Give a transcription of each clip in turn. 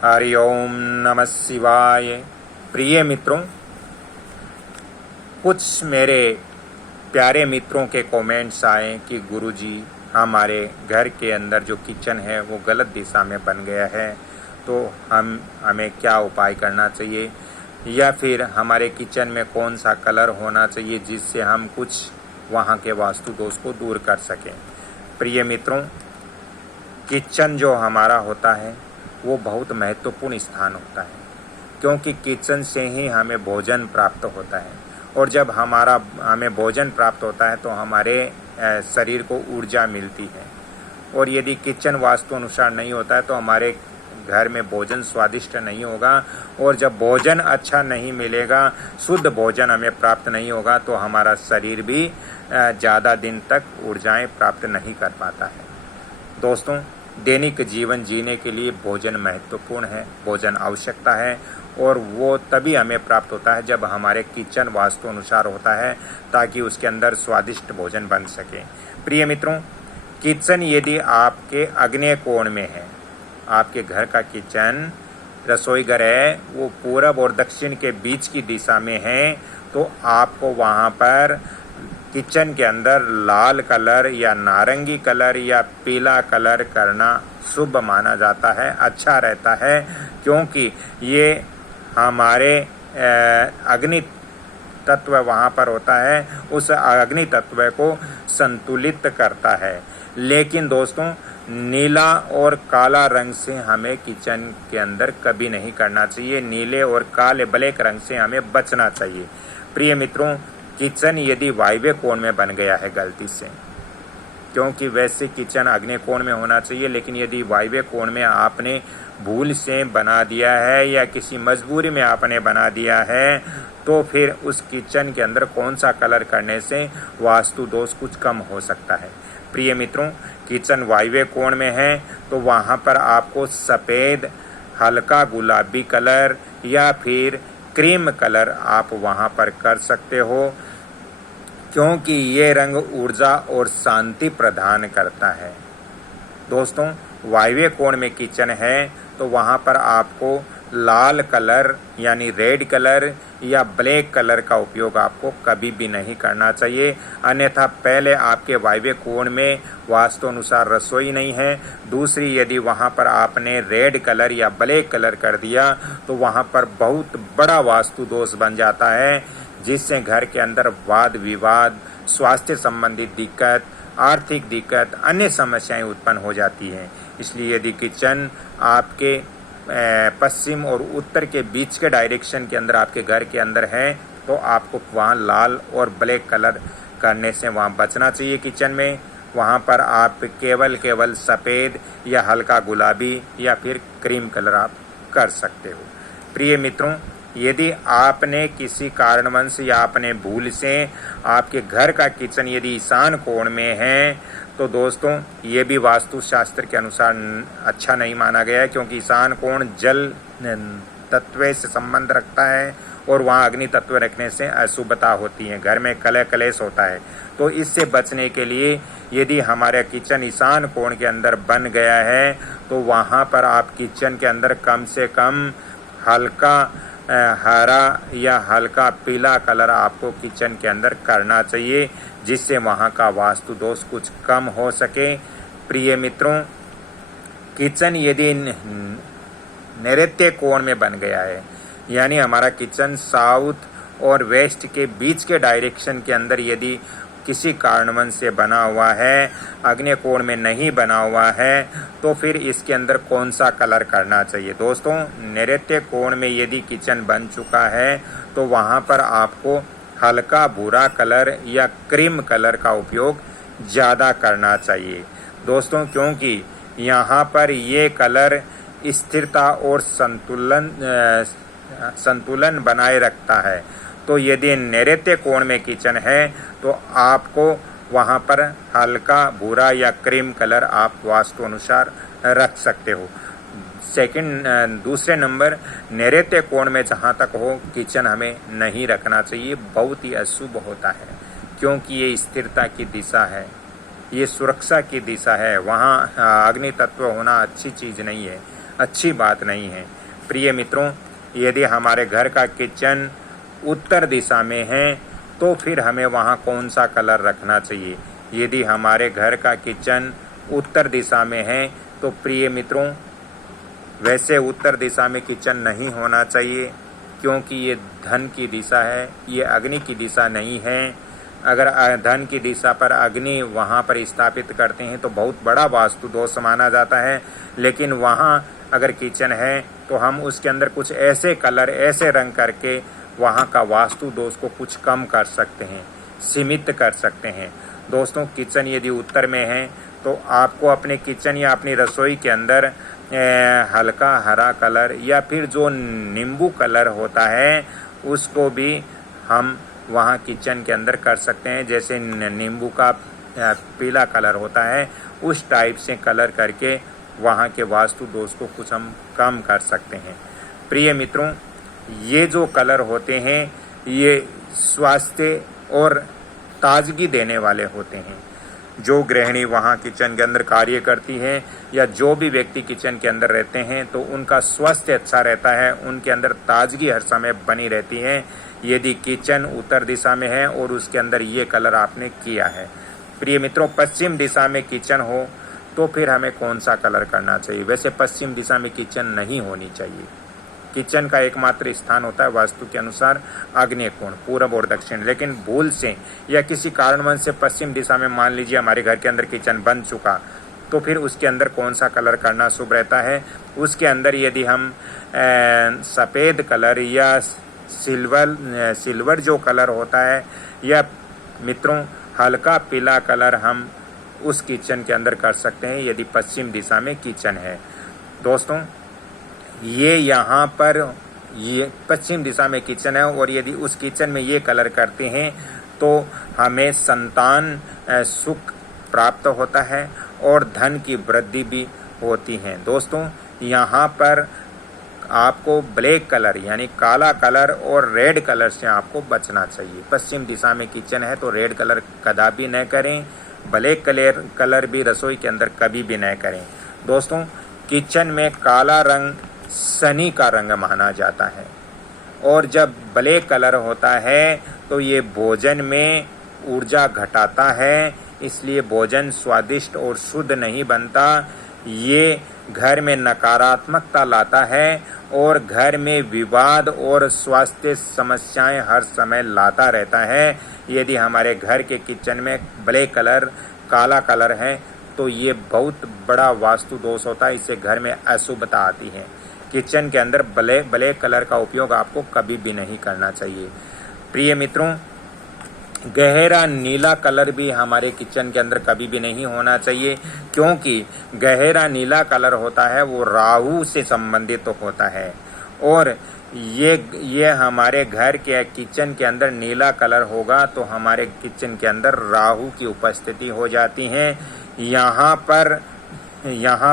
हरि ओम नमः शिवाय। प्रिय मित्रों, कुछ मेरे प्यारे मित्रों के कमेंट्स आए कि गुरुजी हमारे घर के अंदर जो किचन है वो गलत दिशा में बन गया है, तो हमें क्या उपाय करना चाहिए या फिर हमारे किचन में कौन सा कलर होना चाहिए जिससे हम कुछ वहाँ के वास्तु दोष को दूर कर सकें। प्रिय मित्रों, किचन जो हमारा होता है वो बहुत महत्वपूर्ण स्थान होता है, क्योंकि किचन से ही हमें भोजन प्राप्त होता है और जब हमें भोजन प्राप्त होता है तो हमारे शरीर को ऊर्जा मिलती है। और यदि किचन वास्तु अनुसार नहीं होता है तो हमारे घर में भोजन स्वादिष्ट नहीं होगा, और जब भोजन अच्छा नहीं मिलेगा, शुद्ध भोजन हमें प्राप्त नहीं होगा, तो हमारा शरीर भी ज़्यादा दिन तक ऊर्जाएं प्राप्त नहीं कर पाता है। दोस्तों, दैनिक जीवन जीने के लिए भोजन महत्वपूर्ण है, भोजन आवश्यकता है, और वो तभी हमें प्राप्त होता है जब हमारे किचन वास्तु अनुसार होता है, ताकि उसके अंदर स्वादिष्ट भोजन बन सके। प्रिय मित्रों, किचन यदि आपके आग्नेय कोण में है, आपके घर का किचन रसोई घर है वो पूरब और दक्षिण के बीच की दिशा में है, तो आपको वहाँ पर किचन के अंदर लाल कलर या नारंगी कलर या पीला कलर करना शुभ माना जाता है, अच्छा रहता है, क्योंकि ये हमारे अग्नि तत्व वहाँ पर होता है, उस अग्नि तत्व को संतुलित करता है। लेकिन दोस्तों, नीला और काला रंग से हमें किचन के अंदर कभी नहीं करना चाहिए। नीले और काले ब्लैक रंग से हमें बचना चाहिए। प्रिय मित्रों, किचन यदि वायव्य कोण में बन गया है गलती से, क्योंकि वैसे किचन आग्नेय कोण में होना चाहिए, लेकिन यदि वायव्य कोण में आपने भूल से बना दिया है या किसी मजबूरी में आपने बना दिया है, तो फिर उस किचन के अंदर कौन सा कलर करने से वास्तु दोष कुछ कम हो सकता है। प्रिय मित्रों, किचन वायव्य कोण में है तो वहाँ पर आपको सफ़ेद, हल्का गुलाबी कलर या फिर क्रीम कलर आप वहाँ पर कर सकते हो, क्योंकि ये रंग ऊर्जा और शांति प्रदान करता है। दोस्तों, वायव्य कोण में किचन है तो वहाँ पर आपको लाल कलर यानी रेड कलर या ब्लैक कलर का उपयोग आपको कभी भी नहीं करना चाहिए। अन्यथा पहले आपके वायव्य कोण में वास्तु अनुसार रसोई नहीं है, दूसरी यदि वहाँ पर आपने रेड कलर या ब्लैक कलर कर दिया तो वहाँ पर बहुत बड़ा वास्तु दोष बन जाता है, जिससे घर के अंदर वाद विवाद, स्वास्थ्य संबंधित दिक्कत, आर्थिक दिक्कत, अन्य समस्याएं उत्पन्न हो जाती हैं। इसलिए यदि किचन आपके पश्चिम और उत्तर के बीच के डायरेक्शन के अंदर आपके घर के अंदर है तो आपको वहाँ लाल और ब्लैक कलर करने से वहाँ बचना चाहिए। किचन में वहाँ पर आप केवल सफ़ेद या हल्का गुलाबी या फिर क्रीम कलर आप कर सकते हो। प्रिय मित्रों, यदि आपने किसी कारणवश या अपने भूल से आपके घर का किचन यदि ईशान कोण में है तो दोस्तों, ये भी वास्तु शास्त्र के अनुसार अच्छा नहीं माना गया है, क्योंकि ईशान कोण जल तत्व से संबंध रखता है और वहाँ अग्नि तत्व रखने से अशुभता होती है, घर में कलह कलेश होता है। तो इससे बचने के लिए यदि हमारा किचन ईशान कोण के अंदर बन गया है तो वहाँ पर आप किचन के अंदर कम से कम हल्का हरा या हल्का पीला कलर आपको किचन के अंदर करना चाहिए, जिससे वहाँ का वास्तु दोष कुछ कम हो सके। प्रिय मित्रों, किचन यदि नैऋत्य कोण में बन गया है, यानी हमारा किचन साउथ और वेस्ट के बीच के डायरेक्शन के अंदर यदि किसी कारणवश से बना हुआ है, आग्नेय कोण में नहीं बना हुआ है, तो फिर इसके अंदर कौन सा कलर करना चाहिए। दोस्तों, नैऋत्य कोण में यदि किचन बन चुका है तो वहाँ पर आपको हल्का भूरा कलर या क्रीम कलर का उपयोग ज़्यादा करना चाहिए। दोस्तों, क्योंकि यहाँ पर ये कलर स्थिरता और संतुलन बनाए रखता है। तो यदि नैऋत्य कोण में किचन है तो आपको वहाँ पर हल्का भूरा या क्रीम कलर आप वास्तु अनुसार रख सकते हो। दूसरे नंबर, नैऋत्य कोण में जहाँ तक हो किचन हमें नहीं रखना चाहिए, बहुत ही अशुभ होता है, क्योंकि ये स्थिरता की दिशा है, ये सुरक्षा की दिशा है। वहाँ अग्नि तत्व होना अच्छी चीज़ नहीं है। अच्छी बात नहीं है। प्रिय मित्रों, यदि हमारे घर का किचन उत्तर दिशा में है तो फिर हमें वहाँ कौन सा कलर रखना चाहिए। यदि हमारे घर का किचन उत्तर दिशा में है तो प्रिय मित्रों, वैसे उत्तर दिशा में किचन नहीं होना चाहिए, क्योंकि ये धन की दिशा है, ये अग्नि की दिशा नहीं है। अगर धन की दिशा पर अग्नि वहाँ पर स्थापित करते हैं तो बहुत बड़ा वास्तु दोष माना जाता है, लेकिन वहाँ अगर किचन है तो हम उसके अंदर कुछ ऐसे कलर, ऐसे रंग करके वहाँ का वास्तु दोष को कुछ कम कर सकते हैं, सीमित कर सकते हैं। दोस्तों, किचन यदि उत्तर में है तो आपको अपने किचन या अपनी रसोई के अंदर हल्का हरा कलर या फिर जो नींबू कलर होता है उसको भी हम वहाँ किचन के अंदर कर सकते हैं। जैसे नींबू का पीला कलर होता है, उस टाइप से कलर करके वहाँ के वास्तु दोष को कुछ हम कम कर सकते हैं। प्रिय मित्रों, ये जो कलर होते हैं ये स्वास्थ्य और ताजगी देने वाले होते हैं। जो गृहिणी वहाँ किचन के अंदर कार्य करती है या जो भी व्यक्ति किचन के अंदर रहते हैं तो उनका स्वास्थ्य अच्छा रहता है, उनके अंदर ताजगी हर समय बनी रहती है, यदि किचन उत्तर दिशा में है और उसके अंदर ये कलर आपने किया है। प्रिय मित्रों, पश्चिम दिशा में किचन हो तो फिर हमें कौन सा कलर करना चाहिए। वैसे पश्चिम दिशा में किचन नहीं होनी चाहिए। किचन का एकमात्र स्थान होता है वास्तु के अनुसार आग्नेय कोण, पूरब और दक्षिण। लेकिन भूल से या किसी कारणवश से पश्चिम दिशा में मान लीजिए हमारे घर के अंदर किचन बन चुका, तो फिर उसके अंदर कौन सा कलर करना शुभ रहता है। उसके अंदर यदि हम सफ़ेद कलर या सिल्वर जो कलर होता है या मित्रों हल्का पीला कलर हम उस किचन के अंदर कर सकते हैं यदि पश्चिम दिशा में किचन है। दोस्तों, ये यहाँ पर ये पश्चिम दिशा में किचन है और यदि उस किचन में ये कलर करते हैं तो हमें संतान सुख प्राप्त होता है और धन की वृद्धि भी होती है। दोस्तों, यहाँ पर आपको ब्लैक कलर यानी काला कलर और रेड कलर से आपको बचना चाहिए। पश्चिम दिशा में किचन है तो रेड कलर कदापि न करें, ब्लैक कलर भी रसोई के अंदर कभी भी न करें। दोस्तों, किचन में काला रंग शनि का रंग माना जाता है और जब ब्लैक कलर होता है तो ये भोजन में ऊर्जा घटाता है, इसलिए भोजन स्वादिष्ट और शुद्ध नहीं बनता। ये घर में नकारात्मकता लाता है और घर में विवाद और स्वास्थ्य समस्याएं हर समय लाता रहता है। यदि हमारे घर के किचन में ब्लैक कलर, काला कलर है तो ये बहुत बड़ा वास्तु दोष होता है, इससे घर में अशुभता आती है। किचन के अंदर ब्लैक कलर का उपयोग आपको कभी भी नहीं करना चाहिए। प्रिय मित्रों, गहरा नीला कलर भी हमारे किचन के अंदर कभी भी नहीं होना चाहिए, क्योंकि गहरा नीला कलर होता है वो राहु से संबंधित होता है और ये हमारे घर के किचन के अंदर नीला कलर होगा तो हमारे किचन के अंदर राहु की उपस्थिति हो जाती है। यहाँ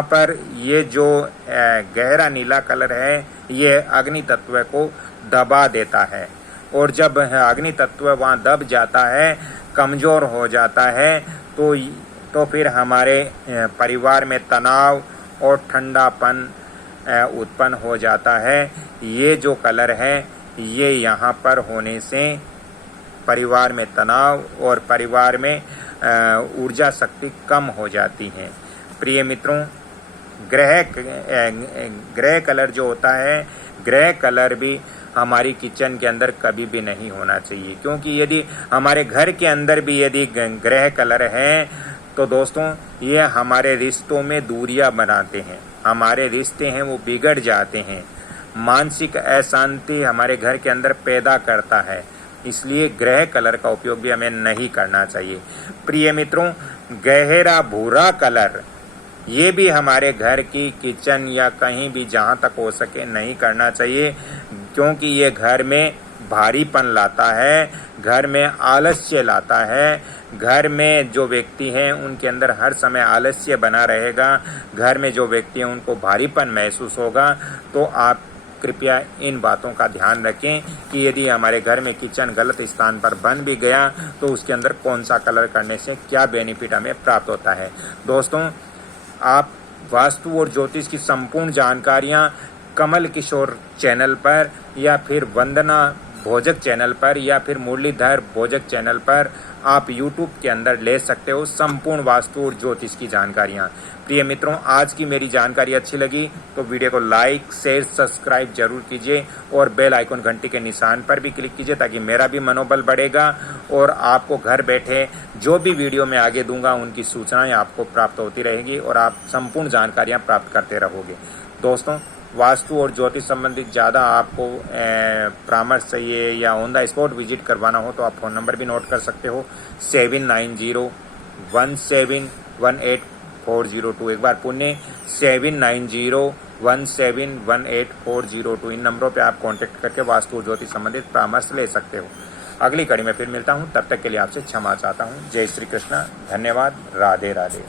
पर ये जो गहरा नीला कलर है ये अग्नि तत्व को दबा देता है और जब अग्नि तत्व वहाँ दब जाता है, कमज़ोर हो जाता है तो फिर हमारे परिवार में तनाव और ठंडापन उत्पन्न हो जाता है। ये जो कलर है ये यहाँ पर होने से परिवार में तनाव और परिवार में ऊर्जा शक्ति कम हो जाती है। प्रिय मित्रों, ग्रह कलर जो होता है, ग्रह कलर भी हमारी किचन के अंदर कभी भी नहीं होना चाहिए, क्योंकि यदि हमारे घर के अंदर भी यदि ग्रह कलर है तो दोस्तों ये हमारे रिश्तों में दूरियां बनाते हैं, हमारे रिश्ते हैं वो बिगड़ जाते हैं, मानसिक अशांति हमारे घर के अंदर पैदा करता है। इसलिए ग्रह कलर का उपयोग भी हमें नहीं करना चाहिए। प्रिय मित्रों, गहरा भूरा कलर ये भी हमारे घर की किचन या कहीं भी जहाँ तक हो सके नहीं करना चाहिए, क्योंकि ये घर में भारीपन लाता है, घर में आलस्य लाता है। घर में जो व्यक्ति हैं उनके अंदर हर समय आलस्य बना रहेगा, घर में जो व्यक्ति हैं उनको भारीपन महसूस होगा। तो आप कृपया इन बातों का ध्यान रखें कि यदि हमारे घर में किचन गलत स्थान पर बन भी गया तो उसके अंदर कौन सा कलर करने से क्या बेनिफिट हमें प्राप्त होता है। दोस्तों, आप वास्तु और ज्योतिष की संपूर्ण जानकारियाँ कमल किशोर चैनल पर या फिर वंदना भोजक चैनल पर या फिर मुरलीधर भोजक चैनल पर आप YouTube के अंदर ले सकते हो संपूर्ण वास्तु और ज्योतिष की जानकारियाँ। प्रिय मित्रों, आज की मेरी जानकारी अच्छी लगी तो वीडियो को लाइक शेयर सब्सक्राइब जरूर कीजिए और बेल आइकन घंटी के निशान पर भी क्लिक कीजिए ताकि मेरा भी मनोबल बढ़ेगा और आपको घर बैठे जो भी वीडियो मैं आगे दूंगा उनकी सूचनाएं आपको प्राप्त होती रहेगी और आप संपूर्ण जानकारियाँ प्राप्त करते रहोगे। दोस्तों, वास्तु और ज्योतिष संबंधित ज़्यादा आपको परामर्श चाहिए या ऑन द स्पॉट विजिट करवाना हो तो आप फ़ोन नंबर भी नोट कर सकते हो 7901718402। एक बार पुण्य 7901718402। इन नंबरों पे आप कांटेक्ट करके वास्तु और ज्योतिष संबंधित परामर्श ले सकते हो। अगली कड़ी में फिर मिलता हूँ, तब तक के लिए आपसे क्षमा चाहता हूँ। जय श्री कृष्ण, धन्यवाद, राधे राधे।